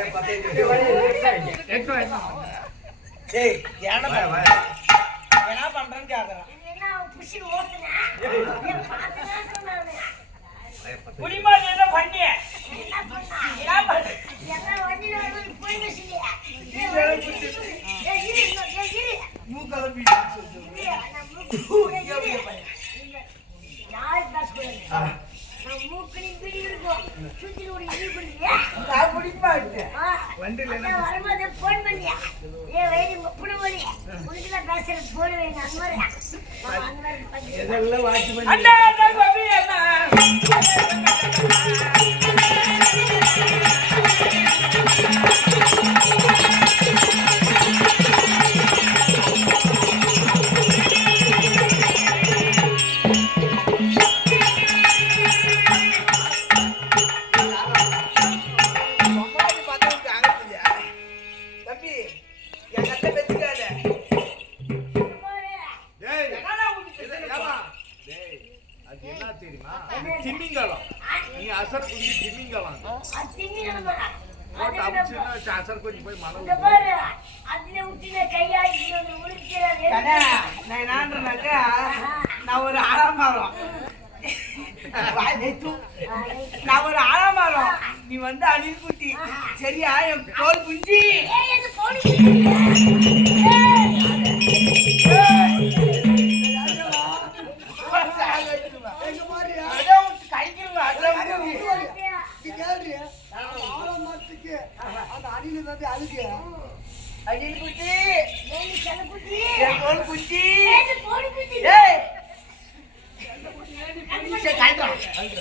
என்ன பண்றேன்னு கேக்குறேன். புரியுமா என்ன பண்ணி திமிங்கலம் நீங்க அசர் குஞ்சு திமிங்கலம் அசர் கொஞ்சம் போய் மனம் நான் ஒரு ஆலமரம் நான் ஒரு ஆலமரம் நீ வந்து அணில் குட்டி சரியா என் தோல் குஞ்சி அணில் குட்டி தோல் குஞ்சி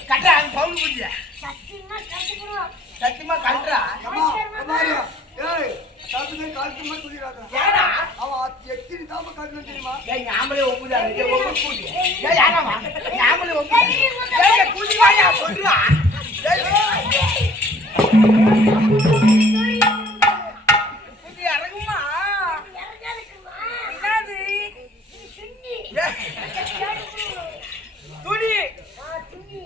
கட்டா பவுல் குஞ்சி சத்தியமா கல்றா ஞாபலே ஒப்புதா ஞாபலே ஒப்புதா சொல்றா இறங்குமா துணி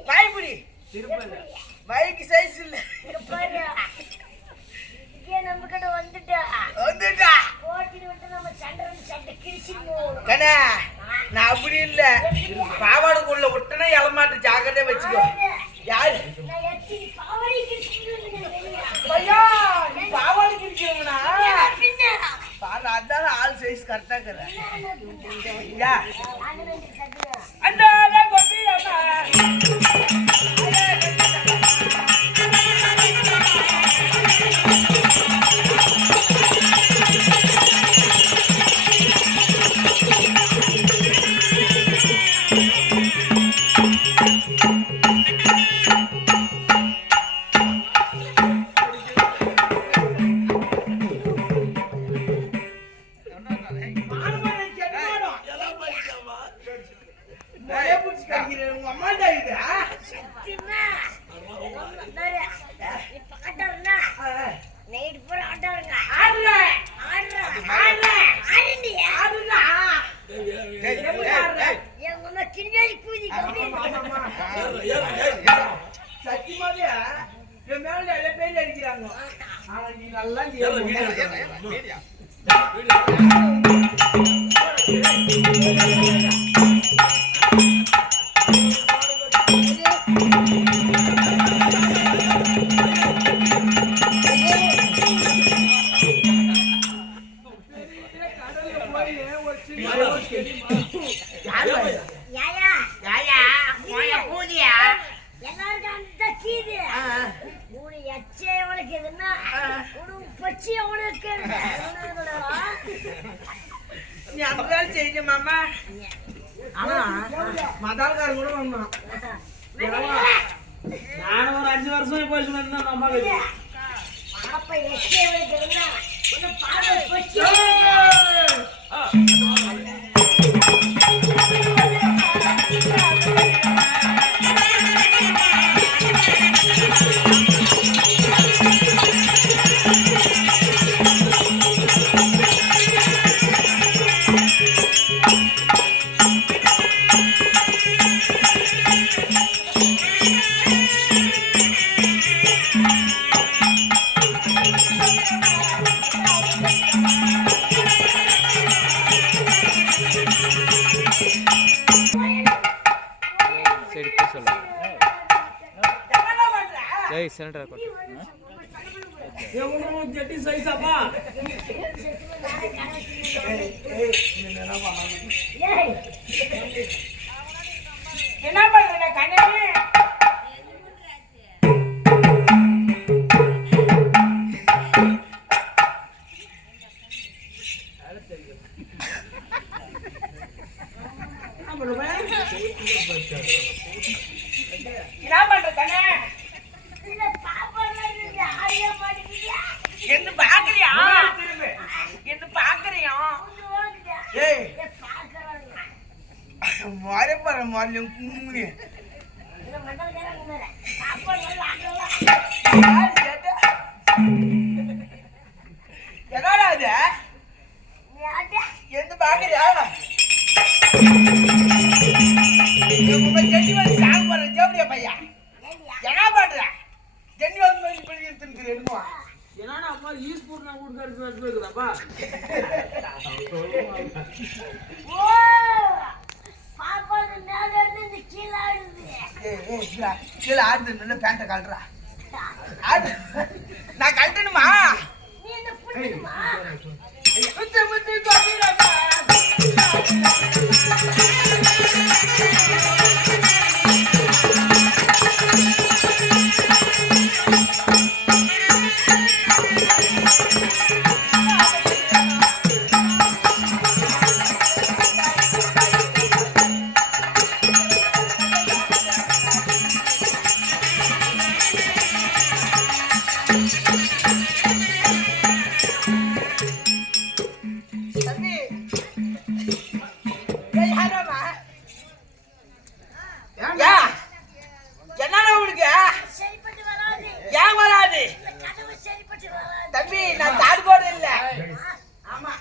வாய்ப்புடி பைக்கு சைஸ் இல்ல நம்ம கிட்ட வந்துட்டா கண்ணா நான் அப்படி இல்ல பாவாடுக்குள்ள விட்டனா இளமாட்டு ஜாக்கிரதையா வச்சுக்கோ யாரு பாவாடு கிரிக்கிறவனா அதான் ஆள் சைஸ் கரெக்டா இருக்கிற அந்த சத்தியமாவே என் மேல எல்லா பேர் அடிக்கிறாங்க. ஆனா நீ நல்லா நீ அந்த வேலை செய்ய மாமா. ஆனா மதால்காரன் கூட வரணும். நானும் ஒரு 5 வருஷம் போய் சொன்னா நம்ம சிலிண்டர் ஜெட்டி சைஸாப்பா என்ன பண்ற கண்ணே என்ன பண்ற கண்ணே என்ன பாக்குறியா என்ன பாக்குறியா ஏய் மாறே பாரு மாறல குங்குமி என்னடா அது என்ன பாக்குறியா ஜென்னி வந்து சாங் போற ஜெவடியா பையா என்ன பண்ற ஜென்னி வந்து பண்ணி எடுத்துக்கிறேன் என்னமோ என்னடா அம்மா ஈஸ்பூர் நான் கொடுக்கறது வச்சுக்குதாப்பா ஓ பாப்பாக்கு மேல இருந்து கீழ ஆடுது கீழே ஆடுது நல்ல பேண்ட கழட்டுறா ஆடு நான் கழட்டணுமா நீ என்ன புடிக்குமா முத்து முத்து கோபிரமா தம்பி நான் தாடு போட இல்ல ஆமா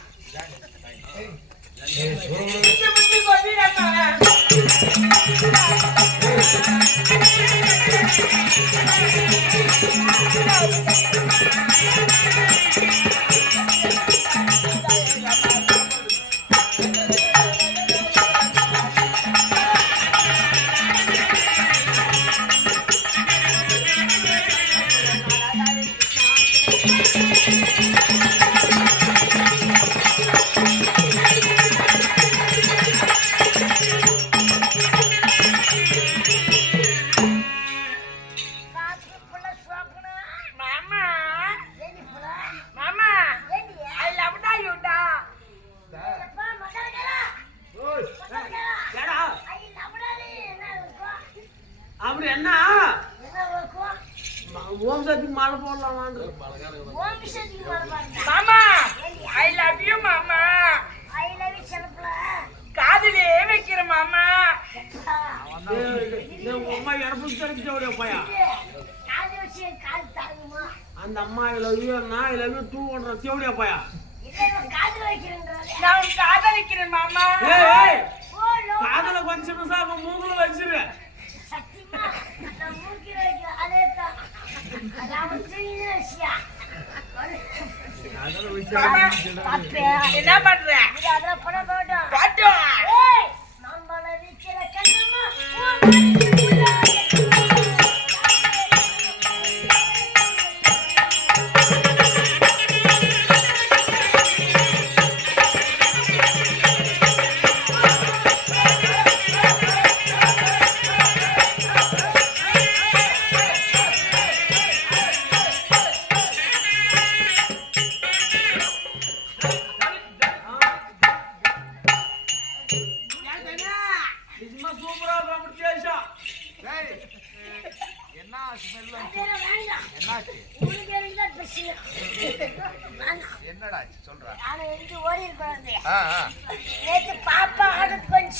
அப்படி என்ன ஓம் சக்திக்கு மாலை போடலாமான்னு மாமா ஐ லவ் யூ மாமா காதுலே வைக்கிற மாமா அம்மா எனக்கு தெரிஞ்ச பையா அந்த அம்மா ஐ லவ் யூ நான் ஐ லவ் யூ 2 பண்ற தேவடியா பையா நான் காதலிக்கிறேன் மாமா காதல கொஞ்சம் சாப்ப மூக்குல வச்சிரு என்ன பண்ற பாட்டும்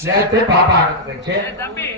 நேத்து பாப்பா ஆடுது தம்பி